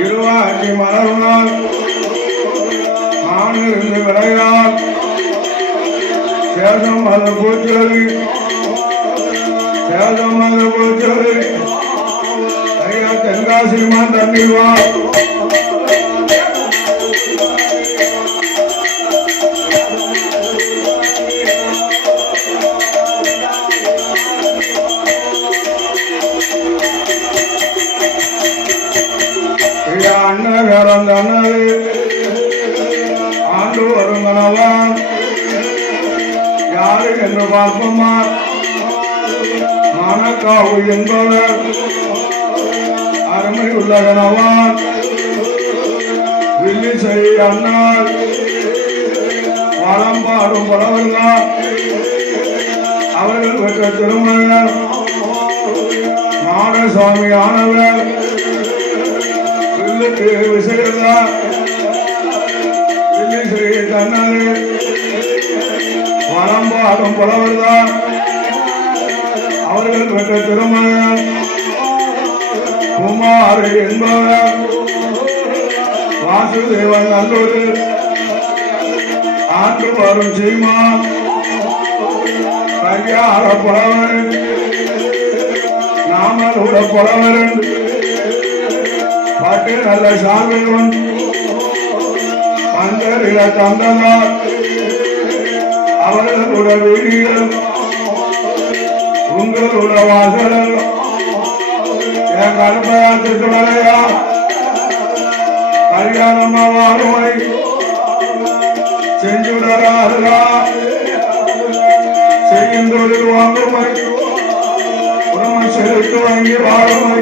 இருவாட்சி மலர்ந்தால் ஆணிருந்து விளையால் சேதம் அது பூச்சொலி சேதம் அது பூச்சொலி ஐயா தென்காசிமான் தண்ணிவா அண்ணகரம் தன்னது ஆண்டு வரும் கணவன் யாரு என்று பார்ப்போமா மனக்காவு என்பவர் அருமை உள்ள கணவன் வில்லி செய் அண்ணால் வளம் பாடும் புலவர்கள் அவர்கள் பெற்ற திருமணர் மாடசாமி ஆனவர் விசையதான் தன்னது வளம்பாடும் புலவர்தான் அவர்கள் பெற்ற திருமணம் குமார் என்பவர் வாசுதேவன் நல்லொரு ஆண்டு வரும் சீமான் கல்யாண புலவர் நாமலோட புலவரன் பாட்டு நல்ல சாமிவன் மந்தரில தந்தனார் அவர்களோட வீடிகள் உங்களோட வாசல் என் கருப்பையாத்துக்கு வரையா கல்யாணமா வாருமை செஞ்சுடராருகா செய்யும் தொழில் வாங்குமை உடமை செலுத்து வாங்கி வாழுமை